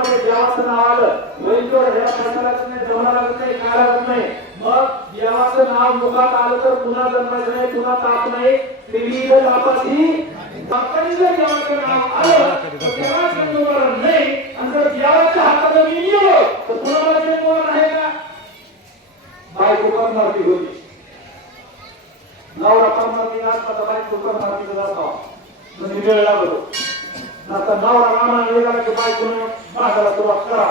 मुखामध्ये देवाचं नाव आलं वैद्योर ह्या नाही जमणारच नाही काय नाही. मग देवाचं नाव मुखात आलं तर पुन्हा जन्मायचं नाही पुन्हा ताप नाही. त्रिविध तापाची जर देवाचं नाव आलं तर नाही. आणि जर देवाच्या हातात मी गेलो तर पुन्हा माझे निवारण आहे का? बायको पण मारती होती. नवरा पण मारती नसता तर बायको पण मारती म्हणजे वेळ लागतो. आता नवरा रामायण निघाला की बायकोने मागायला सुरुवात करा.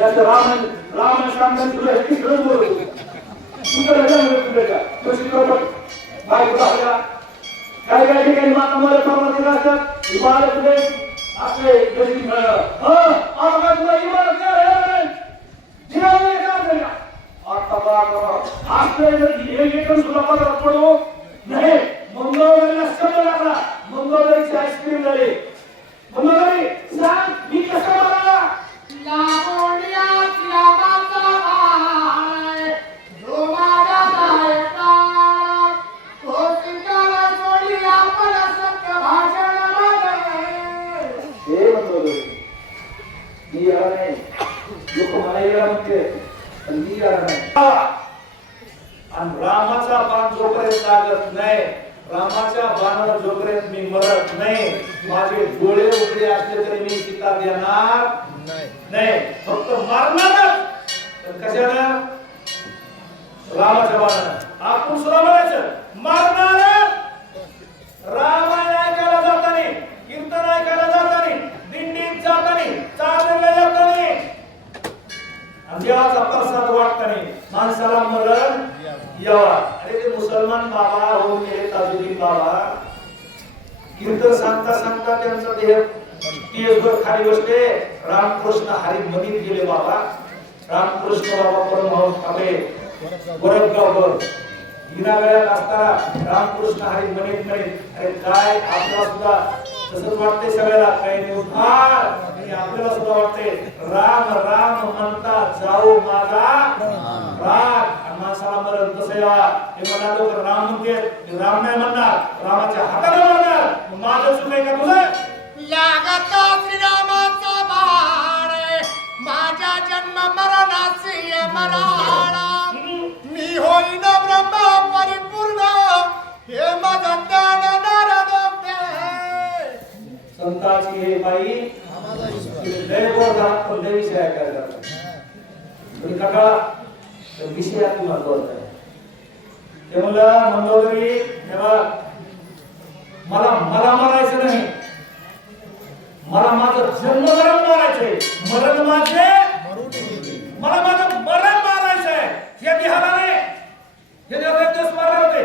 याचं रामायण रामायण सांगणं तुला हे बोलतो तुझं लग्न होतं तुझ्या कशी करतात बायको आपल्या काय काय ठिकाणी माता मला दिला असतात हिमालय कुठे? आपले कशी आता तुला इमारत काय आता बघा, आपले हे सुद्धा पदरात पडू नाही मंगळवारीला शब्द लागला आईस्क्रीम झाली मंगळवारी सांग मी कसा. हे रामाचा बाण जोपर्यंत लागत नाही रामाच्या बाणावर जोपर्यंत मी मरत नाही माझे डोळे उघडे असले तरी मी सीता देणार नाही. फक्त मारणारच. तर कशानं? रामाच्या बाणानं. आपण सुद्धा म्हणायचं मारणार रामायण ऐकायला जाताना कीर्तन ऐकायला जाताना दिंडीत जाताना चालण्याला जाताना. आणि देवाचा प्रसाद वाटताना माणसाला मरण यावा. अरे ते मुसलमान बाबा होऊन गेले बाबा. कीर्तन सांगता सांगता त्यांचा देह दिवसभर खाली बसले. रामकृष्ण हरी मधीत गेले बाबा. रामकृष्ण बाबा परमहंस ठाकरे. गोरखगावकर हिना वेळात असताना रामकृष्ण हरी म्हणत म्हणत अरे काय आपला सुद्धा तसंच वाटते सगळ्याला? काही नाही आपल्याला सुद्धा वाटते राम राम म्हणता जाऊ माझा. राम माणसाला मरण कसं या हे म्हणा लोक राम म्हणते मी राम नाही म्हणणार रामाच्या हाताने म्हणणार. माझं चुक आहे का तुझं? लागता श्रीरामाचा बाण, माझ्या जन्म मरणाची मराळा मी होईन ब्रह्म परिपूर्ण. हे माझं ज्ञान नारद. संताची हे बाई लय पण लय विषय ऐकायला जातात महत्त्वाचा आहे. म्हणलं मला मला मारायचं नाही. मला माझं जन्म मरण मारायचंय. मरण माझे मला माझं मरण हे देहाला नाही हे देहाला होते.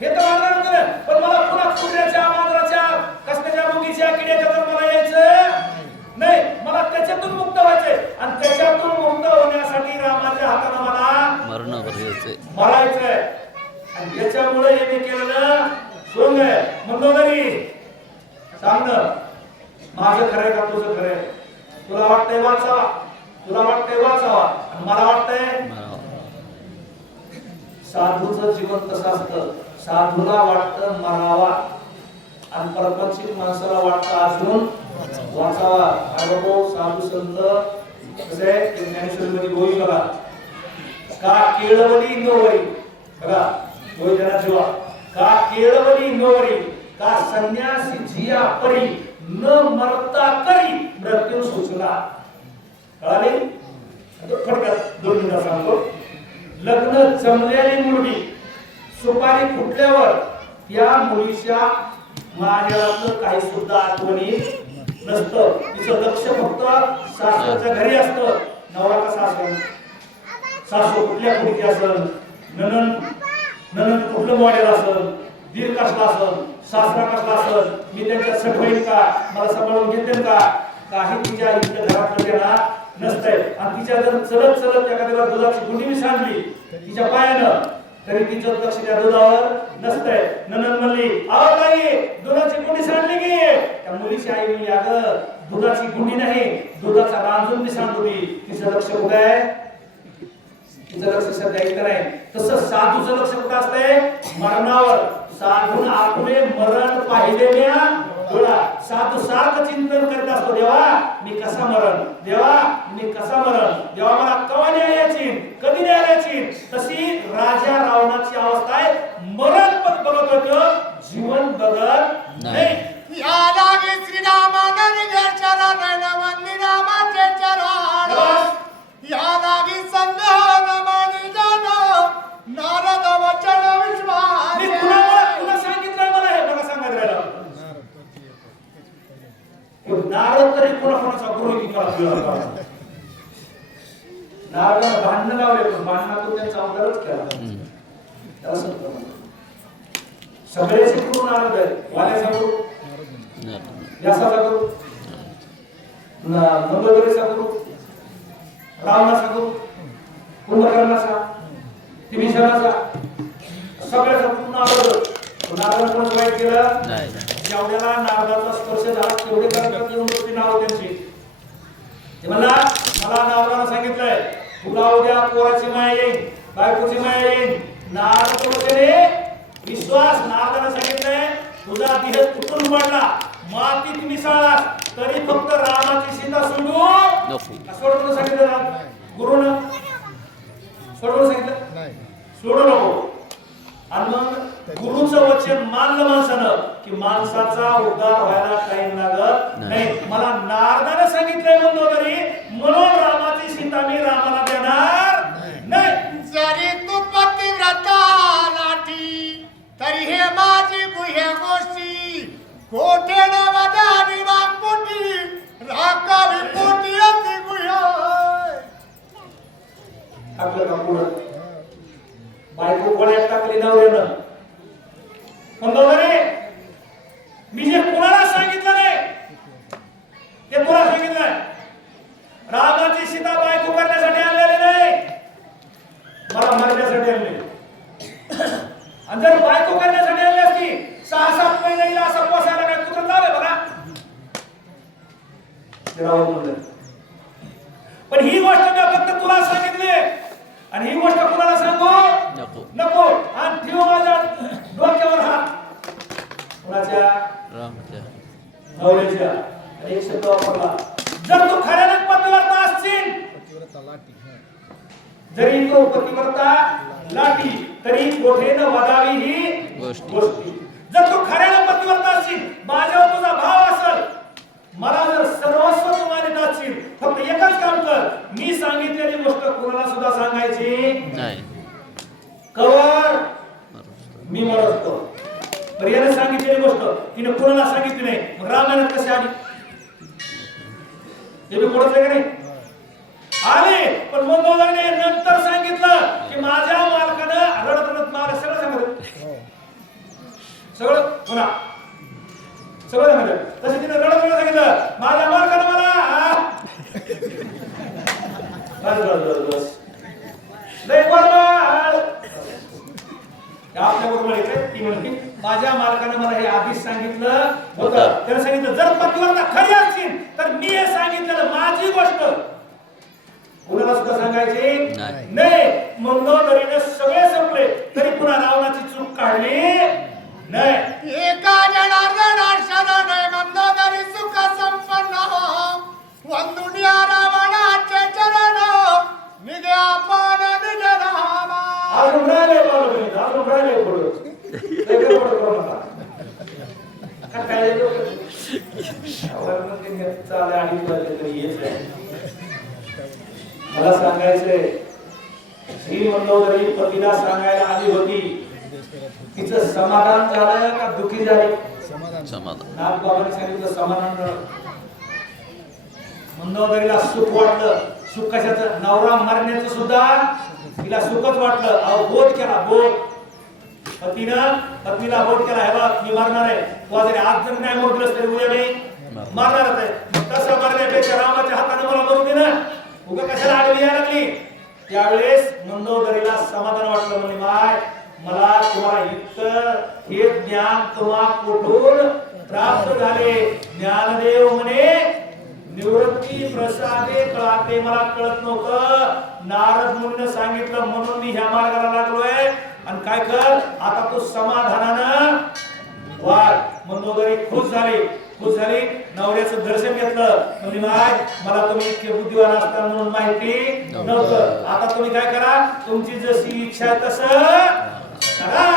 हे तर मारणार होते ना. पण मला पुन्हा कुत्र्याच्या मांजराच्या कसल्याच्या मुंगीच्या किड्याच्या तर मला यायचं नाही मला त्याच्यातून मुक्त व्हायचंय आणि त्याच्यातून मुक्त होण्यासाठी रामाच्या हाताने मला मरणावर यायचे मारायचंय आणि त्याच्यामुळे हे मी केलेलं सोंग आहे मंदोदरी सांग ना माझं खरंय का तुझं खरंय? तुला वाटतंय वाचावा. तुला वाटतंय वाचावा. मला वाटतंय साधूचं जीवन कसं असतं. साधूला वाटतं मरावा. आणि परपंचित माणसाला वाटतं अजून वाचावा. अनुभव साधू संत कसे ज्ञानेश्वर मध्ये गोळी बघा का केळवली नोवरी बघा गोळी जरा जीवा का केळवली नोवरी का संन्यासी जिया परी न मरता करी मृत्यू सूचना कळाले आता थोडक्यात दोन मिनिटं सांगतो. लग्न जमलेली मुलगी सुपारी फुटल्यावर त्या मुलीच्या माहेरातलं काही सुद्धा आठवणी नसतं. तिचं लक्ष फक्त सासरच्या घरी असतं. नवरा का सासू. सासू कुठल्या कुठची असल ननन ननन कुठलं मॉडेल असल वीर कसला असल सासरा कसला असल मी त्यांच्या सटवाईन का? मला सांभाळून घेते का? काही तिच्या इथल्या घरात येणार नसतंय. आणि तिच्या जर चलत चलत एखाद्या दुधाची गुंडी मी सांडली तिच्या पायानं तरी तिचं लक्ष त्या दुधावर नसतंय. ननन म्हणली आव नाही दुधाची गुंडी सांडली की. त्या मुलीची आई म्हणली अगं दुधाची गुंडी नाही दुधाचा रांजून मी सांडली तिचं लक्ष कुठे आहे? तिचं लक्ष सध्या इथं नाही. तसं साधूचं लक्ष कुठं असतंय? मरणावर. साधून आपले मरण पाहिलेल्या डोळा साधू सारखं चिंतन करत असतो देवा मी कसा मरण? देवा मी कसा मरण? देवा मला कवा न्यायाची कधी न्यायाची गुरु की मला नारदाला भांडणं लावले पण भांडणातून त्यांचा अवतारच केला त्याला संत म्हणतात. सगळेचे नारद आहेत वाल्याचा गुरु व्यासाचा गुरु नंदोदरीचा मंदोदरीचा गुरु रावणाचा गुरु कुंभकर्णाचा विभीषणाचा सगळ्याचा पूर्ण नारद नारदानं कोण वाईट केलं जेवढ्याला नारदाचा स्पर्श झाला तेवढे करतात नाव त्यांची म्हणला मला नारदानं सांगितलंय तुला उद्या पोराची माया येईल बायकोची माया येईल नारद विश्वास नारदानं सांगितलंय तुझा देह तुटून पडला. मातीत मिसळलास तरी फक्त रामाची सीता सोडू. सोडून सांगितलं ना गुरुनं? सोडून सांगितलं? सोडू नको. आणि मग गुरुचं वचन मानलं माणसानं. की माणसाचा उद्धार व्हायला टाइम लागत नाही. मला नारदाने सांगितलंय म्हणतो तरी म्हणून रामाची सीता मी रामाला देणार नाही जरी तू पतिव्रता लाटी तरी हे माझी गुह्य गोष्टी कोठे न वदानी वापोटी राखावी पोटी अति गुह्य आपलं का पुढं बायको कोण्यात टाकली नवऱ्यानं म्हणतो तरी मी जे कुणाला सांगितलं नाही ते तुला सांगितलंय रामाची सीता बायको करण्यासाठी आणलेली नाही मला मरण्यासाठी आणले आणि जर बायको करण्यासाठी आणली असती सहा सात महिने हिला असं पोसायला काय कुत्र चालय बघा ते राहून म्हणलं पण ही गोष्ट मी फक्त तुला सांगितली आणि ही गोष्ट कुणाला सांगू? नको. नको. आणि ठेव माझ्या डोक्यावर हात. कुणाच्या? नवऱ्याच्या. आणि एक शब्द वापरला. जर तू खऱ्याने पतिव्रता असशील जरी तो पतिव्रता लाटी तरी कोठेनं वदावी ही गोष्टी. गोष्टी जर तू खऱ्याने पतिव्रता असशील माझ्यावर तुझा भाव असेल मला जर सर्वस्व तू मानित असशील फक्त एकच काम कर मी सांगितलेली गोष्ट कोणाला सुद्धा सांगायची नाही कवर मी मरत होतो बरं याने सांगितलेली गोष्ट तिने कोणाला सांगितली नाही मग रामायणात कशी आली हे मी कोणाचं का नाही? आले पण मंगोदरने नंतर सांगितलं की माझ्या मालकानं रडत रडत मला सगळं सांगितलं. सगळं पुन्हा सगळं सांगितलं. तसं तिने रडत रडत सांगितलं माझ्या मालकानं मला बस बस बस बस लय बरोबर आपल्या बरोबर येते ती म्हणते माझ्या मालकानं मला हे आधीच सांगितलं होतं. त्यानं सांगितलं जर पतिव्रता खरी असतील तर मी हे सांगितलेलं माझी गोष्ट. कुणाला सुद्धा सांगायची नाही. मंदोदरीने सगळे संपले मला सांगायचंय श्री मंदोदरी पतीला सांगायला आली होती. तिचं समाधान झालं का दुखी झाली? समाधान. नाथ बाबांनी सांगितलं समाधान मंदोदरीला सुख वाटलं. सुख कशाचं? नवरा मरण्याचं सुद्धा तिला सुखच वाटलं. अहो बोध केला बोध. पतीनं पत्नीला वोट केला हे बघ मी मारणार आहे. तू जरी आज जर नाही मोडलंस तरी उद्या मी मारणारच आहे. तसं मारण्यापेक्षा रामाच्या हाताने मला मरून दे ना. उगा कशाला आडवी यायला लागली? त्यावेळेस मंदोदरीला समाधान वाटलं म्हणे माय मला तुम्हाला इतकं हे ज्ञान तुम्हा कुठून प्राप्त झाले? ज्ञानदेव म्हणे निवृत्ती प्रसादे कळाते मला कळत नव्हतं. नारद मुनीनं सांगितलं म्हणून मी ह्या मार्गाला लागलोय. आणि काय कर? आता तू समाधानानं वाट मंदोदरी खुश झाली. खुश झाली. नवऱ्याचं दर्शन घेतलं. म्हणली माय मला तुम्ही इतके बुद्धिवान असता म्हणून माहिती नव्हतं. आता तुम्ही काय करा? तुमची जशी इच्छा तसं करा.